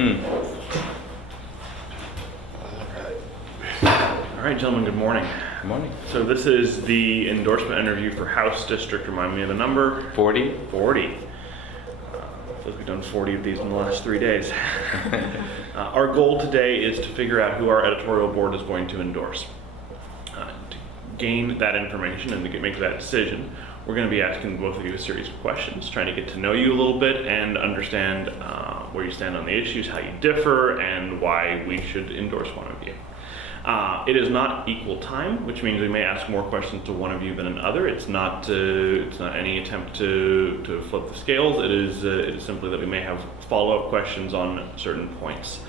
All right, gentlemen, good morning. Good morning. So this is the endorsement interview for House District. Remind me of the number. 40. 40. Feels like we've done 40 of these in the last 3 days. Our goal today is to figure out who our editorial board is going to endorse. To gain that information and to make that decision, we're going to be asking both of you a series of questions, trying to get to know you a little bit and understand where you stand on the issues, how you differ, and why we should endorse one of you. It is not equal time, which means we may ask more questions to one of you than another. It's not any attempt to flip the scales. It is simply that we may have follow-up questions on certain points.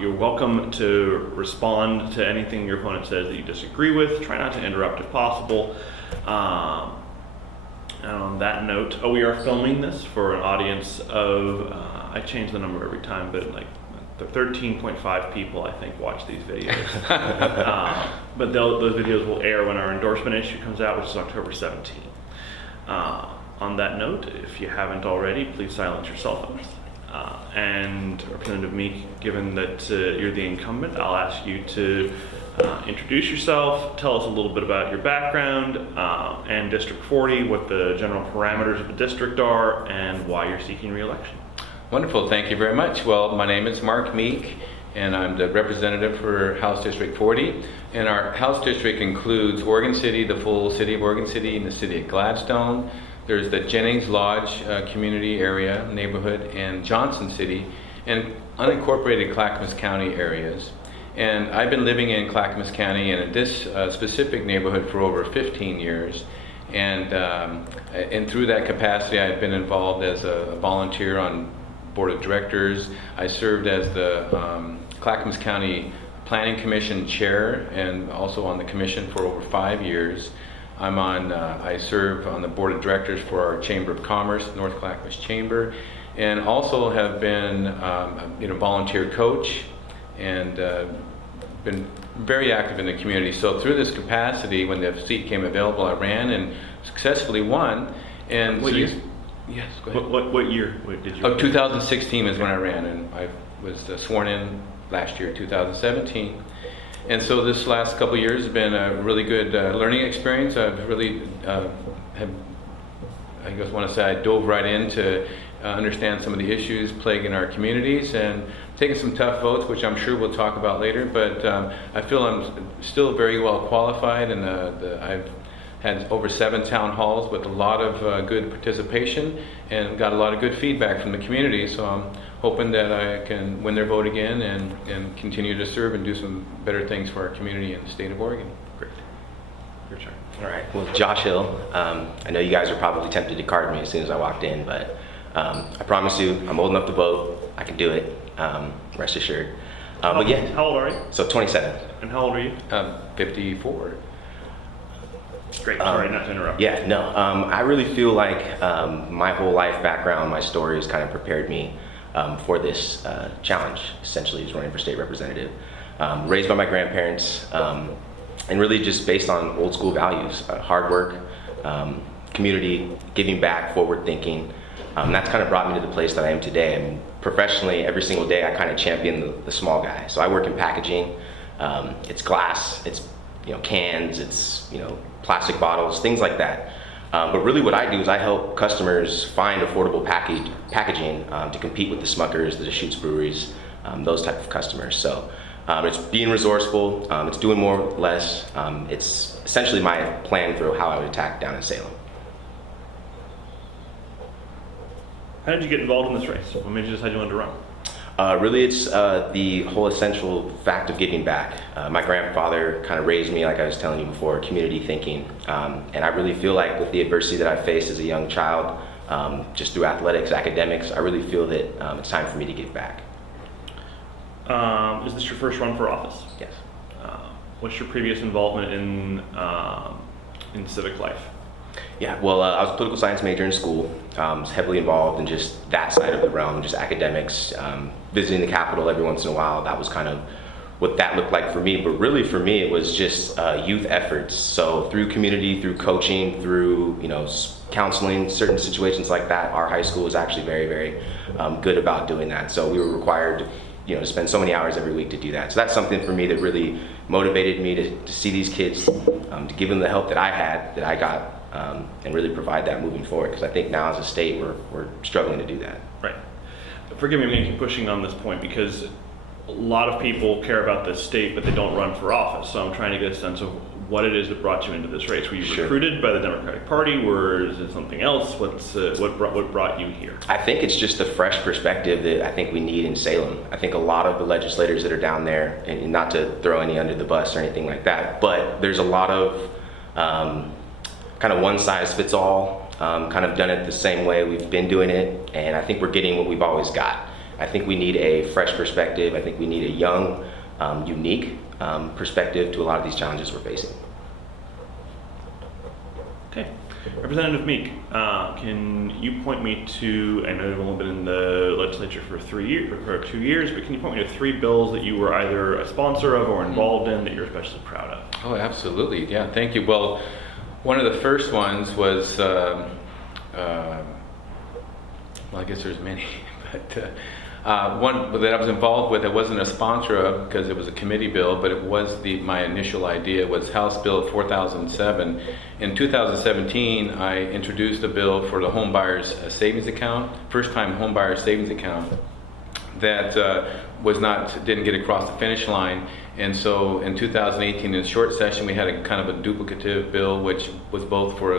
You're welcome to respond to anything your opponent says that you disagree with. Try not to interrupt if possible. And on that note, we are filming this for an audience of, I change the number every time, but like 13.5 people, I think, watch these videos. But those videos will air when our endorsement issue comes out, which is October 17th. On that note, if you haven't already, please silence your cell phones. And Representative Meek, given that you're the incumbent, I'll ask you to introduce yourself, tell us a little bit about your background and District 40, what the general parameters of the district are, and why you're seeking re-election. Wonderful, thank you very much. Well, my name is Mark Meek, and I'm the representative for House District 40. And our House District includes Oregon City, the full city of Oregon City, and the city of Gladstone. There's the Jennings Lodge community area, neighborhood, and Johnson City, and unincorporated Clackamas County areas. And I've been living in Clackamas County and in this specific neighborhood for over 15 years. And through that capacity, I've been involved as a volunteer on board of directors. I served as the Clackamas County Planning Commission chair and also on the commission for over 5 years. I serve on the board of directors for our Chamber of Commerce, North Clackamas Chamber, and also have been volunteer coach and been very active in the community. So through this capacity, when the seat came available, I ran and successfully won. And What so year? Yes, go ahead. What year did you? 2016 is when I ran, and I was sworn in last year, 2017. And so this last couple of years has been a really good learning experience. I've really I dove right in to understand some of the issues plaguing our communities and taking some tough votes, which I'm sure we'll talk about later. But I feel I'm still very well qualified, and I've had over 7 town halls with a lot of good participation and got a lot of good feedback from the community. So I'm hoping that I can win their vote again and continue to serve and do some better things for our community and the state of Oregon. Great. Your turn. All right, well, Josh Hill. I know you guys are probably tempted to card me as soon as I walked in, but I promise you, I'm old enough to vote. I can do it, rest assured. But yeah. How old are you? So 27. And how old are you? 54. Great, sorry not to interrupt. Yeah, no, I really feel like my whole life background, my story has kind of prepared me for this challenge, essentially, as running for state representative. Raised by my grandparents, and really just based on old school values, hard work, community, giving back, forward thinking. That's kind of brought me to the place that I am today. I mean, professionally, every single day, I kind of champion the small guy. So I work in packaging. It's glass, it's cans, it's plastic bottles, things like that. But really what I do is I help customers find affordable packaging to compete with the Smuckers, the Deschutes breweries, those type of customers. So it's being resourceful, it's doing more with less. It's essentially my plan for how I would attack down in Salem. How did you get involved in this race? What made you decide you wanted to run? Really, it's the whole essential fact of giving back. My grandfather kind of raised me, like I was telling you before, community thinking. And I really feel like with the adversity that I faced as a young child, just through athletics, academics, I really feel that it's time for me to give back. Is this your first run for office? Yes. What's your previous involvement in civic life? Yeah, well, I was a political science major in school. Was heavily involved in just that side of the realm, just academics, visiting the Capitol every once in a while. That was kind of what that looked like for me. But really for me, it was just youth efforts. So through community, through coaching, through counseling, certain situations like that. Our high school is actually very, very good about doing that. So we were required, to spend so many hours every week to do that. So that's something for me that really motivated me to see these kids, to give them the help that I got, and really provide that moving forward. Because I think now as a state, we're struggling to do that. Right. Forgive me for pushing on this point, because a lot of people care about this state, but they don't run for office. So I'm trying to get a sense of what it is that brought you into this race. Were you Sure. recruited by the Democratic Party, or is it something else? What brought you here? I think it's just the fresh perspective that I think we need in Salem. I think a lot of the legislators that are down there, and not to throw any under the bus or anything like that, but there's a lot of kind of one size fits all, kind of done it the same way we've been doing it, and I think we're getting what we've always got. I think we need a fresh perspective. I think we need a young, unique perspective to a lot of these challenges we're facing. Okay. Representative Meek, can you point me to, I know you've only been in the legislature for 2 years, but can you point me to 3 bills that you were either a sponsor of or involved in that you're especially proud of? Oh, absolutely. Yeah, thank you. Well, one of the first ones was, well, I guess there's many, but one that I was involved with, I wasn't a sponsor of because it was a committee bill, but it was my initial idea, was House Bill 4007. In 2017, I introduced a bill for the home buyers savings account, first-time home buyer savings account, that didn't get across the finish line. And so in 2018, in a short session, we had a kind of a duplicative bill, which was both for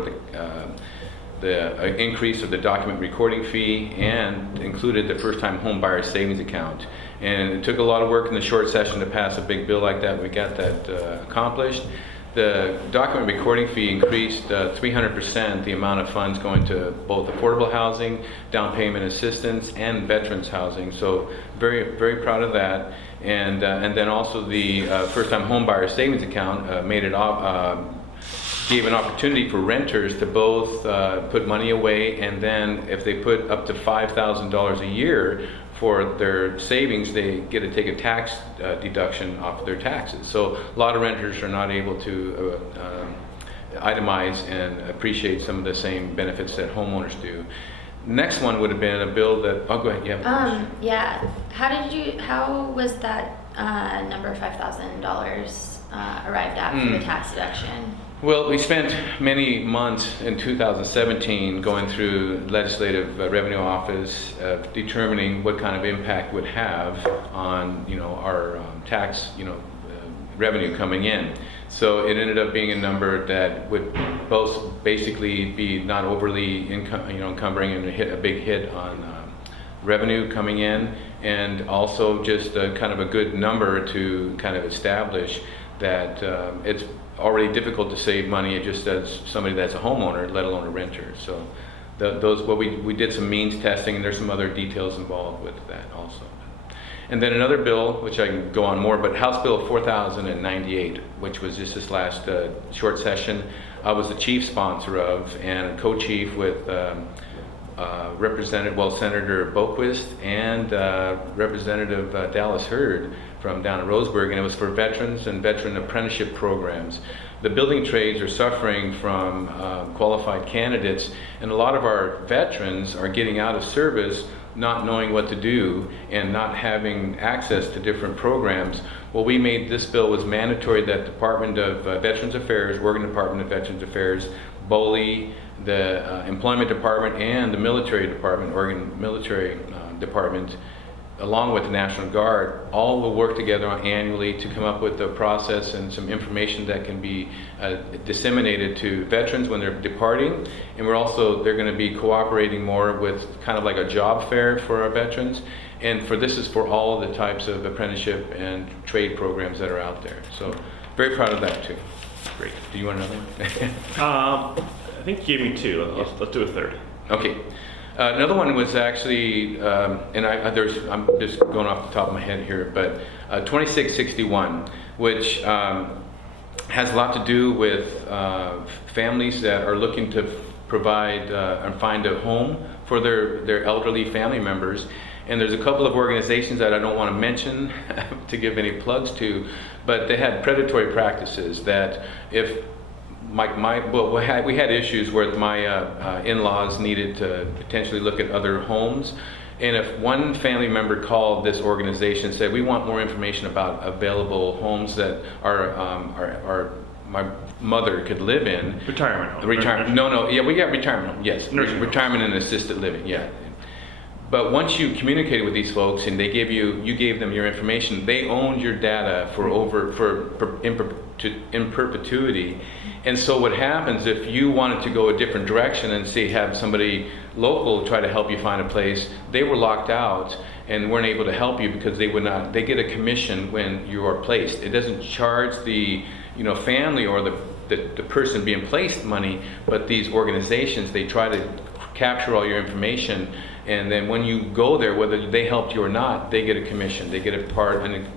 the increase of the document recording fee and included the first-time home buyer savings account. And it took a lot of work in the short session to pass a big bill like that. We got that accomplished. The document recording fee increased 300%, the amount of funds going to both affordable housing, down payment assistance, and veterans housing. So very, very proud of that. And then also the first-time home buyer savings account gave an opportunity for renters to both put money away, and then if they put up to $5,000 a year for their savings, they get to take a tax deduction off of their taxes. So a lot of renters are not able to itemize and appreciate some of the same benefits that homeowners do. Next one would have been a bill that, oh, go ahead, yeah. Yeah, how was that number $5,000 arrived at for the tax deduction? Well, we spent many months in 2017 going through Legislative Revenue Office, determining what kind of impact would have on, our tax, revenue coming in. So it ended up being a number that would both basically be not overly encumbering and hit a big hit on revenue coming in, and also just kind of a good number to kind of establish that it's already difficult to save money just as somebody that's a homeowner, let alone a renter. So we did some means testing, and there's some other details involved with that also. And then another bill, which I can go on more, but House Bill 4098, which was just this last short session, I was the chief sponsor of, and co-chief with Senator Boquist and Representative Dallas Hurd from down in Roseburg, and it was for veterans and veteran apprenticeship programs. The building trades are suffering from qualified candidates, and a lot of our veterans are getting out of service not knowing what to do and not having access to different programs. Well, we made this bill was mandatory that Department of Veterans Affairs, Oregon Department of Veterans Affairs, BOLI, the Employment Department, and the Military Department, Oregon Military Department, along with the National Guard, all will work together annually to come up with a process and some information that can be disseminated to veterans when they're departing. And they're going to be cooperating more with kind of like a job fair for our veterans. And this is for all of the types of apprenticeship and trade programs that are out there. So very proud of that too. Great. Do you want another one? I think you gave me 2. Let's do a third. Okay. Another one was actually, and I'm just going off the top of my head here, but 2661, which has a lot to do with families that are looking to provide and find a home for their elderly family members. And there's a couple of organizations that I don't want to mention to give any plugs to, but they had predatory practices that if well, we had issues where my in-laws needed to potentially look at other homes. And if one family member called this organization and said, we want more information about available homes that my mother could live in. Retirement home. Retirement, no, yeah, we got retirement home, yes. Nursing home. Retirement and assisted living, yeah. But once you communicated with these folks and you gave them your information, they owned your data in perpetuity. And so what happens if you wanted to go a different direction and say have somebody local try to help you find a place, they were locked out and weren't able to help you because they get a commission when you are placed. It doesn't charge the family or the person being placed money, but these organizations, they try to capture all your information, and then when you go there, whether they helped you or not, they get a commission, they get a part, and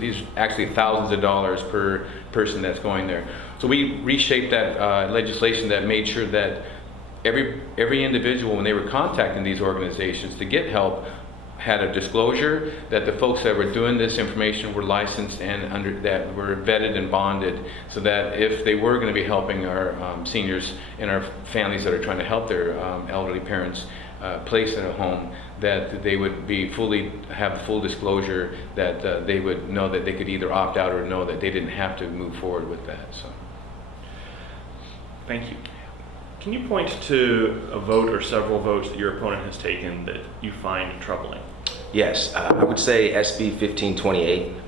these are actually thousands of dollars per person that's going there. So we reshaped that legislation that made sure that every individual, when they were contacting these organizations to get help, had a disclosure that the folks that were doing this information were licensed and that were vetted and bonded, so that if they were going to be helping our seniors and our families that are trying to help their elderly parents place in a home, that they would have full disclosure, that they would know that they could either opt out or know that they didn't have to move forward with that. So, thank you. Can you point to a vote or several votes that your opponent has taken that you find troubling? Yes, I would say SB 1528,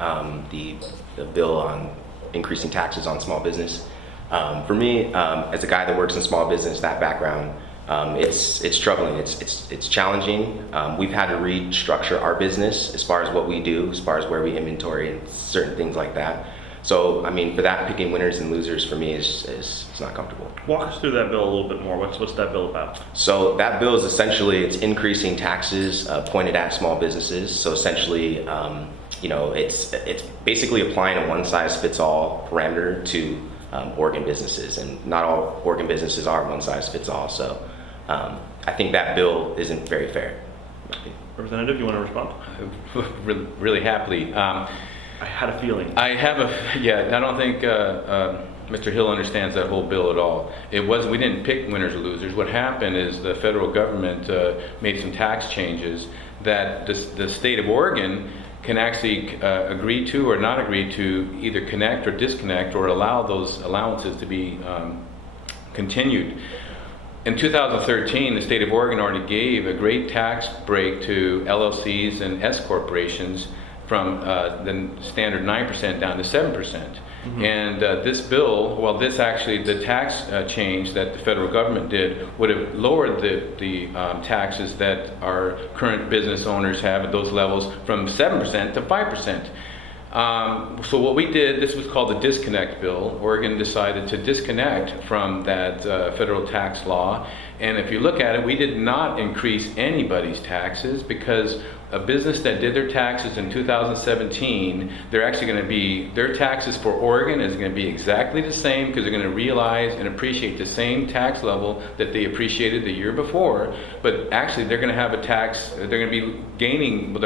the bill on increasing taxes on small business. For me, as a guy that works in small business, that background, it's troubling. It's challenging. We've had to restructure our business as far as what we do, as far as where we inventory and certain things like that. So, I mean, for that, picking winners and losers for me is not comfortable. Walk us through that bill a little bit more. What's that bill about? So that bill is essentially, it's increasing taxes pointed at small businesses. So essentially, it's basically applying a one-size-fits-all parameter to organ businesses, and not all organ businesses are one-size-fits-all. So I think that bill isn't very fair. Representative, you want to respond? really happily. I had a feeling. I don't think Mr. Hill understands that whole bill at all. We didn't pick winners or losers. What happened is the federal government made some tax changes that the state of Oregon can actually agree to or not agree to, either connect or disconnect or allow those allowances to be continued. In 2013, the state of Oregon already gave a great tax break to LLCs and S corporations from the standard 9% down to 7%. Mm-hmm. And this bill, the tax change that the federal government did would have lowered the taxes that our current business owners have at those levels from 7% to 5%. So what we did, this was called the disconnect bill. Oregon decided to disconnect from that federal tax law. And if you look at it, we did not increase anybody's taxes, because a business that did their taxes in 2017, their taxes for Oregon is going to be exactly the same, because they're going to realize and appreciate the same tax level that they appreciated the year before. But actually, they're going to have they'll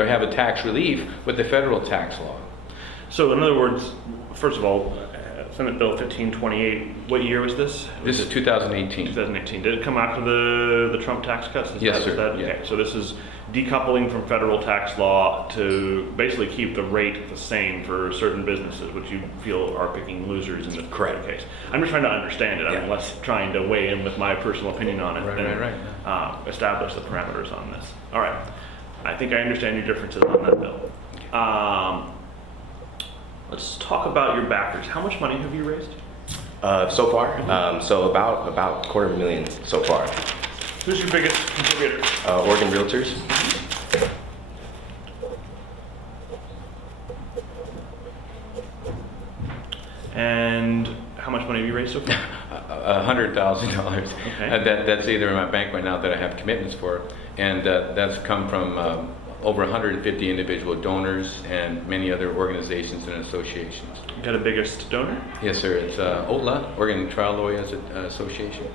have a tax relief with the federal tax law. So in other words, first of all, Senate Bill 1528, what year was this? This is 2018. 2018. Did it come after the Trump tax cuts? Yes, sir. Okay, Yeah. so this is decoupling from federal tax law to basically keep the rate the same for certain businesses, which you feel are picking losers in this Correct. case. I'm just trying to understand it. I'm Yeah. less trying to weigh in with my personal opinion on it Right. Establish the parameters on this. All right. I think I understand your differences on that bill. Let's talk about your backers. How much money have you raised? So far, so about $250,000 so far. Who's your biggest contributor? Oregon Realtors. And how much money have you raised so far? $100,000. Okay. That's either in my bank right now that I have commitments for, and that's come from over 150 individual donors and many other organizations and associations. You got a biggest donor? Yes, sir. It's OTLA, Oregon Trial Lawyers Association.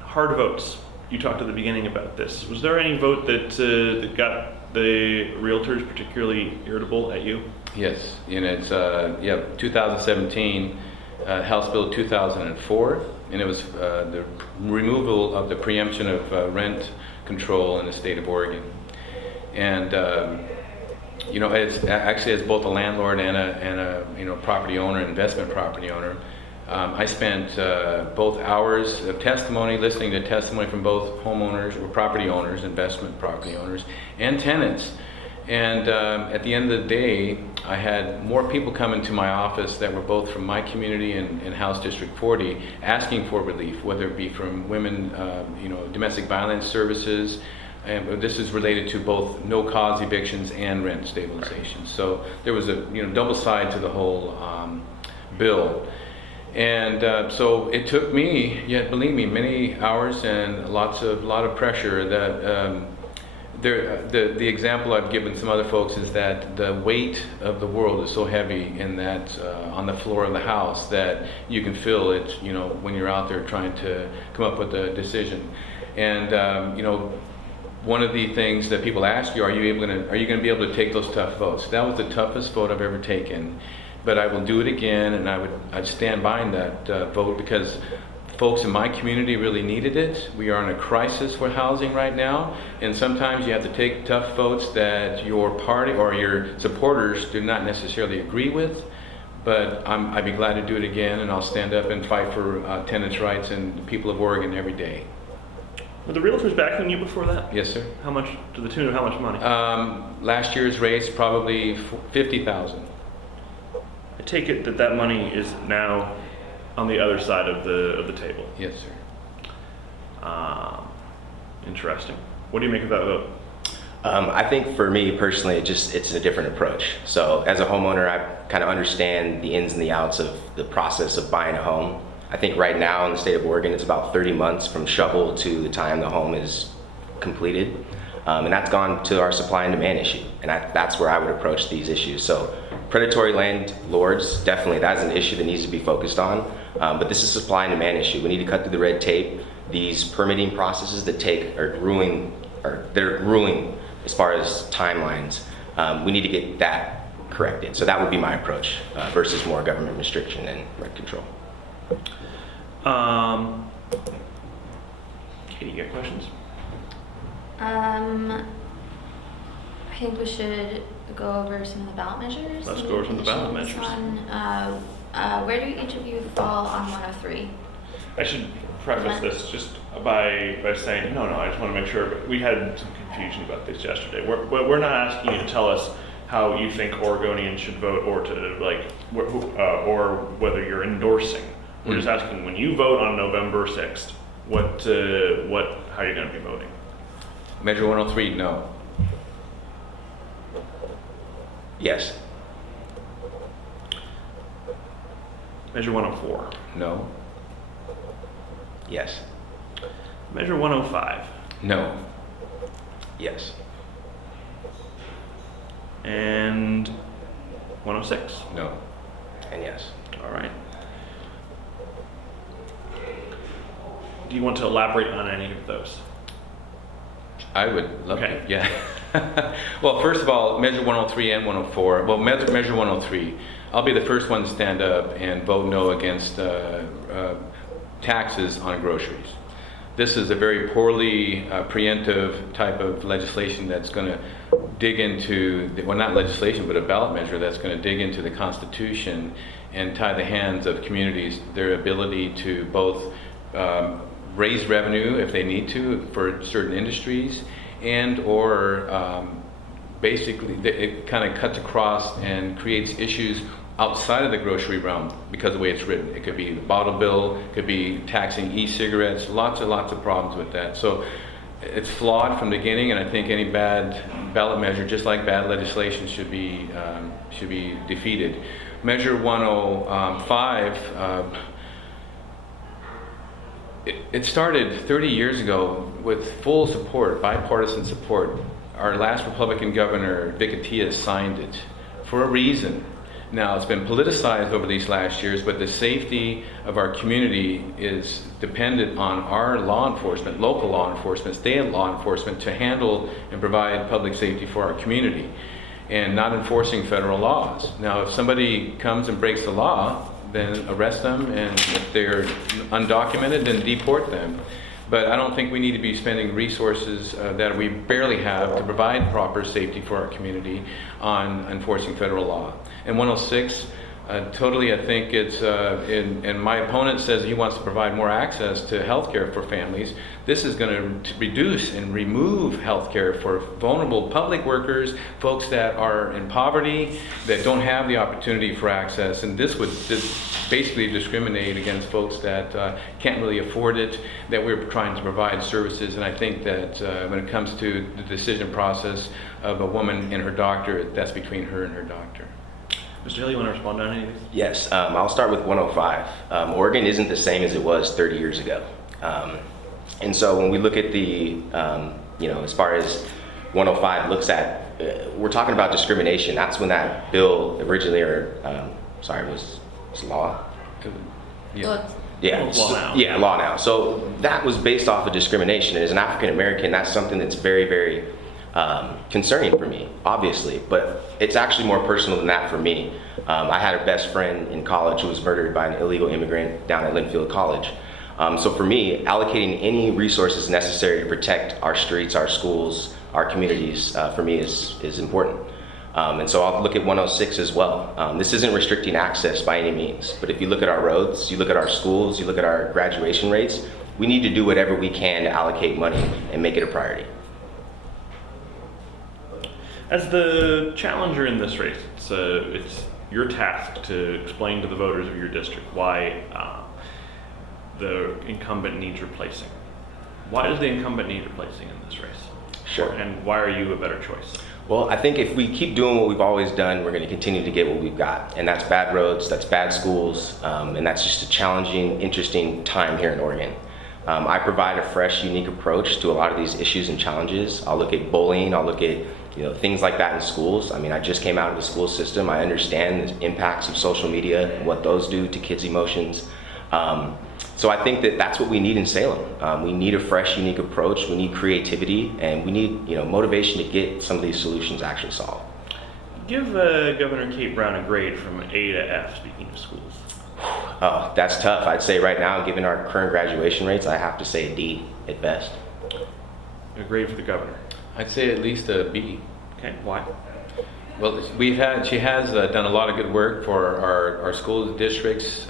Hard votes. You talked at the beginning about this. Was there any vote that got the realtors particularly irritable at you? Yes, and it's 2017, House Bill 2004, and it was the removal of the preemption of rent control in the state of Oregon. And as both a landlord and a property owner, investment property owner, I spent both hours of testimony, listening to testimony from both homeowners or property owners, investment property owners, and tenants. And at the end of the day, I had more people come into my office that were both from my community and House District 40 asking for relief, whether it be from women, domestic violence services. And this is related to both no-cause evictions and rent stabilization. So there was a double side to the whole bill. And so it took me, yet believe me, many hours and a lot of pressure. That the example I've given some other folks is that the weight of the world is so heavy in that on the floor of the House that you can feel it, when you're out there trying to come up with a decision. And one of the things that people ask you, are you going to be able to take those tough votes? That was the toughest vote I've ever taken. But I will do it again, and I'd stand behind that vote because folks in my community really needed it. We are in a crisis for housing right now, and sometimes you have to take tough votes that your party or your supporters do not necessarily agree with. But I'd be glad to do it again, and I'll stand up and fight for tenants' rights and the people of Oregon every day. Were the realtors backing you before that? Yes, sir. How much, to the tune of how much money? Last year's raise probably $50,000. I take it that money is now on the other side of the table. Yes, sir. Interesting. What do you make of that vote? I think for me personally, it's a different approach. So as a homeowner, I kind of understand the ins and the outs of the process of buying a home. I think right now in the state of Oregon, it's about 30 months from shovel to the time the home is completed. And that's gone to our supply and demand issue. And that's where I would approach these issues. So predatory landlords, definitely that's an issue that needs to be focused on. But this is a supply and demand issue. We need to cut through the red tape. These permitting processes that they're grueling as far as timelines. We need to get that corrected. So that would be my approach versus more government restriction and rent control. Katie, you got questions? I think we should go over some of the ballot measures. Let's go over some of the ballot Initials measures. Where do each of you fall on 103? I should preface this just by saying, no, I just want to make sure, we had some confusion about this yesterday. We're not asking you to tell us how you think Oregonians should vote or or whether you're endorsing. We're just asking, when you vote on November 6th, how are you going to be voting? Measure 103, no. Yes. Measure 104. No. Yes. Measure 105. No. Yes. And 106. No. And yes. All right. Do you want to elaborate on any of those? I would love Okay. to, yeah. Well, first of all, Measure 103 and 104. Well, Measure 103, I'll be the first one to stand up and vote no against taxes on groceries. This is a very poorly preemptive type of legislation that's going to dig into, well, not legislation, but a ballot measure that's going to dig into the Constitution and tie the hands of communities, their ability to both raise revenue if they need to for certain industries, and or basically it kind of cuts across and creates issues outside of the grocery realm because of the way it's written. It could be the bottle bill, it could be taxing e-cigarettes, lots of problems with that. So it's flawed from the beginning, and I think any bad ballot measure, just like bad legislation, should be defeated. Measure 105, it started 30 years ago with full support, bipartisan support. Our last Republican governor, Vic Atias, signed it for a reason. Now, it's been politicized over these last years, but the safety of our community is dependent on our law enforcement, local law enforcement, state law enforcement, to handle and provide public safety for our community, and not enforcing federal laws. Now, if somebody comes and breaks the law, then arrest them, and if they're undocumented, then deport them. But I don't think we need to be spending resources that we barely have to provide proper safety for our community on enforcing federal law. And 106, totally, I think it's, and my opponent says he wants to provide more access to health care for families. This is going to reduce and remove health care for vulnerable public workers, folks that are in poverty, that don't have the opportunity for access. And this would basically discriminate against folks that can't really afford it, that we're trying to provide services. And I think that when it comes to the decision process of a woman and her doctor, that's between her and her doctor. Mr. Hill, you want to respond on any of these? Yes, I'll start with 105. Oregon isn't the same as it was 30 years ago. And so when we look at the, as far as 105 looks at, we're talking about discrimination. That's when that bill originally, was law? Yeah. Yeah, Law now. Yeah, law now. So that was based off of discrimination. And as an African American, that's something that's very, very concerning for me, obviously, but it's actually more personal than that for me. I had a best friend in college who was murdered by an illegal immigrant down at Linfield College. So for me, allocating any resources necessary to protect our streets, our schools, our communities, for me is important. And so I'll look at 106 as well. This isn't restricting access by any means, but if you look at our roads, you look at our schools, you look at our graduation rates, we need to do whatever we can to allocate money and make it a priority. As the challenger in this race, it's your task to explain to the voters of your district why the incumbent needs replacing. Why does the incumbent need replacing in this race? Sure. And why are you a better choice? Well, I think if we keep doing what we've always done, we're going to continue to get what we've got. And that's bad roads, that's bad schools, and that's just a challenging, interesting time here in Oregon. I provide a fresh, unique approach to a lot of these issues and challenges. I'll look at bullying, I'll look at things like that in schools. I mean, I just came out of the school system. I understand the impacts of social media and what those do to kids' emotions. So I think that that's what we need in Salem. We need a fresh, unique approach. We need creativity, and we need motivation to get some of these solutions actually solved. Give Governor Kate Brown a grade from A to F, speaking of schools. Oh, that's tough. I'd say right now, given our current graduation rates, I have to say a D at best. A grade for the governor. I'd say at least a B. Okay, why? Well, she has done a lot of good work for our school districts,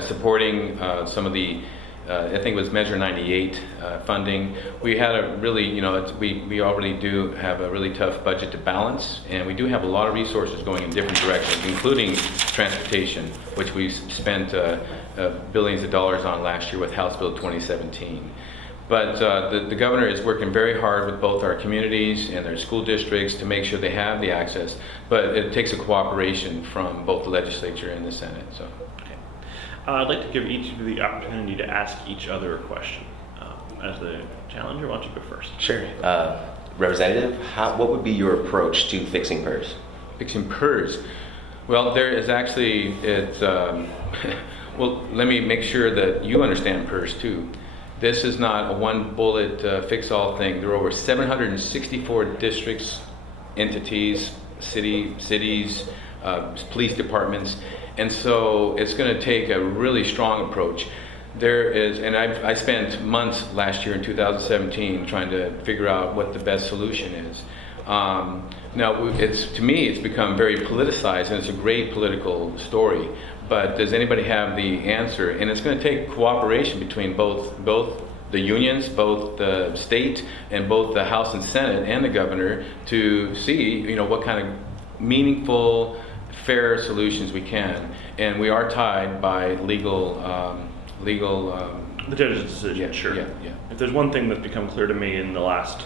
supporting some of the, I think it was Measure 98 funding. We had a really, we already do have a really tough budget to balance, and we do have a lot of resources going in different directions, including transportation, which we spent billions of dollars on last year with House Bill 2017. But the governor is working very hard with both our communities and their school districts to make sure they have the access. But it takes a cooperation from both the legislature and the Senate. So, okay. I'd like to give each of you the opportunity to ask each other a question. As the challenger, why don't you go first? Sure. Representative, what would be your approach to fixing PERS? Fixing PERS. Well, there is actually well, let me make sure that you understand PERS too. This is not a one bullet fix-all thing. There are over 764 districts, entities, cities, police departments, and so it's going to take a really strong approach. There is, and I spent months last year in 2017 trying to figure out what the best solution is. Now, to me, it's become very politicized, and it's a great political story. But does anybody have the answer? And it's going to take cooperation between both the unions, both the state, and both the House and Senate and the governor to see, what kind of meaningful, fair solutions we can. And we are tied by legal. The judge's decision. Yeah, sure. yeah. If there's one thing that's become clear to me in the last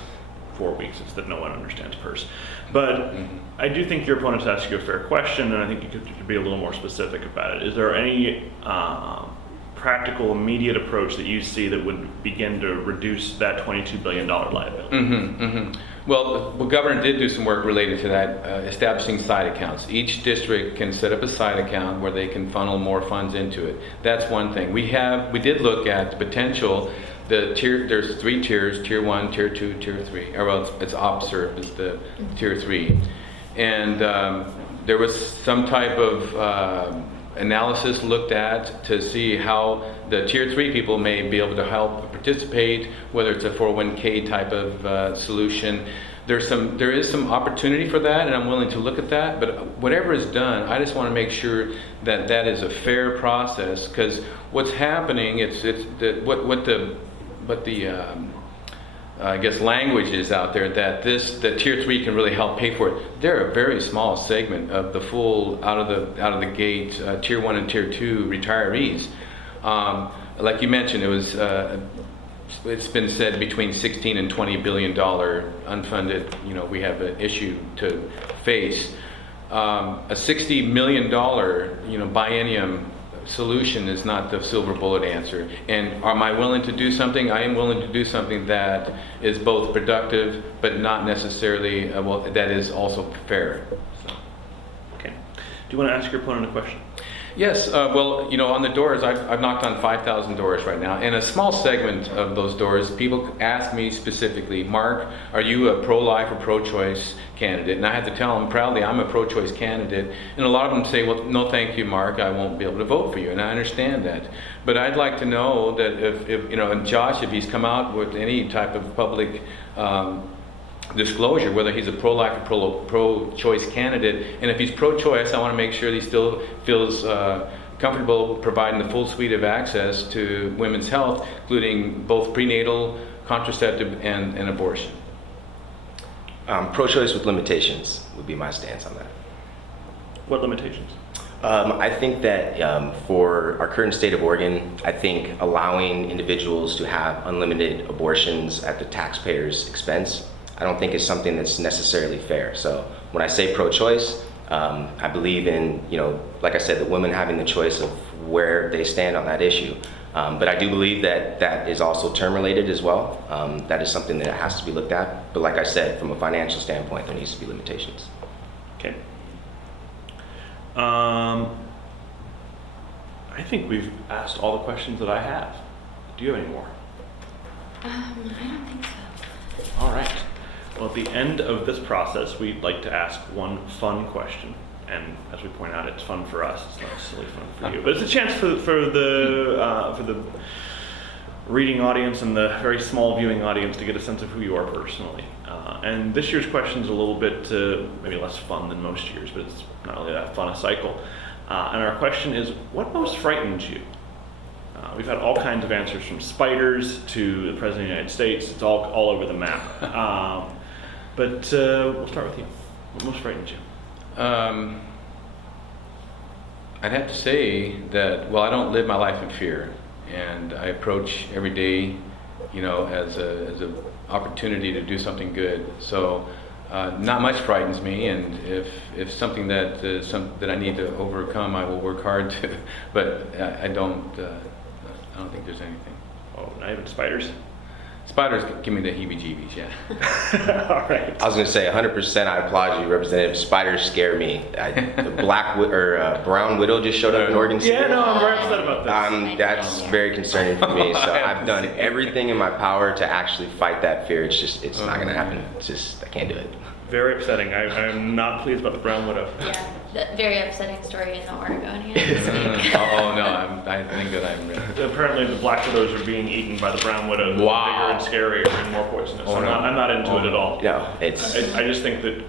4 weeks, it's that no one understands PERS. But I do think your opponent's asked you a fair question, and I think you could be a little more specific about it. Is there any practical, immediate approach that you see that would begin to reduce that $22 billion liability? Well, the governor did do some work related to that, establishing side accounts. Each district can set up a side account where they can funnel more funds into it. That's one thing. We did look at the potential. There's 3 tiers: tier 1, tier 2, tier 3. Or well, it's OPSERP is the tier 3, and there was some type of analysis looked at to see how the tier 3 people may be able to help participate, whether it's a 401k type of solution. There is some opportunity for that, and I'm willing to look at that. But whatever is done, I just want to make sure that that is a fair process, because what's happening, I guess language is out there that that tier 3 can really help pay for it. They're a very small segment of the full out of the gate tier 1 and tier 2 retirees. Like you mentioned, it's been said between 16 and 20 billion dollar unfunded. We have an issue to face. A $60 million biennium solution is not the silver bullet answer. And am I willing to do something? I am willing to do something that is both productive, but not necessarily, that is also fair. So. Okay. Do you want to ask your opponent a question? Yes, on the doors, I've knocked on 5,000 doors right now. And a small segment of those doors, people ask me specifically, Mark, are you a pro-life or pro-choice candidate? And I have to tell them proudly, I'm a pro-choice candidate. And a lot of them say, well, no thank you, Mark, I won't be able to vote for you. And I understand that. But I'd like to know that if and Josh, if he's come out with any type of public disclosure, whether he's a pro-life or pro-choice candidate, and if he's pro-choice, I want to make sure that he still feels comfortable providing the full suite of access to women's health, including both prenatal, contraceptive, and abortion. Pro-choice with limitations would be my stance on that. What limitations? I think that for our current state of Oregon, I think allowing individuals to have unlimited abortions at the taxpayer's expense, I don't think is something that's necessarily fair. So when I say pro-choice, I believe in, like I said, the women having the choice of where they stand on that issue. But I do believe that that is also term related as well. That is something that has to be looked at. But like I said, from a financial standpoint, there needs to be limitations. Okay. I think we've asked all the questions that I have. Do you have any more? I don't think so. All right. Well, at the end of this process, we'd like to ask one fun question. And as we point out, it's fun for us. It's not silly fun for you. But it's a chance for the reading audience and the very small viewing audience to get a sense of who you are personally. And this year's question is a little bit maybe less fun than most years, but it's not really that fun a cycle. And our question is, what most frightens you? We've had all kinds of answers, from spiders to the President of the United States. It's all over the map. But we'll start with you. What most frightens you? I'd have to say that, I don't live my life in fear, and I approach every day, as a opportunity to do something good. So not much frightens me, and if something that I need to overcome, I will work hard to. But I don't think there's anything. Oh, not even spiders? Spiders give me the heebie-jeebies, yeah. All right. I was going to say 100% I applaud you, Representative. Spiders scare me. The brown widow just showed up in Oregon City. Yeah, no, I'm very upset about this. That's very concerning for me. So I've done everything in my power to actually fight that fear. It's not going to happen. I can't do it. Very upsetting. I'm not pleased about the brown widow. Yeah, very upsetting story in the Oregonian. Oh no, I think that I'm ready. Apparently, the black widows are being eaten by the brown widows. Wow. Bigger and scarier and more poisonous. Oh, I'm not into it at all. No, I just think that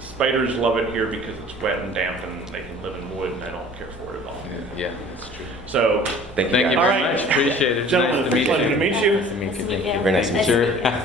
spiders love it here because it's wet and damp and they can live in wood, and I don't care for it at all. Yeah, that's true. So, Thank you Thank you guys. very All right. much. Appreciate it. Gentlemen, Nice to meet pleasure you. to meet you. Nice to meet you. Nice to meet you. Very nice to meet you. Nice to meet you.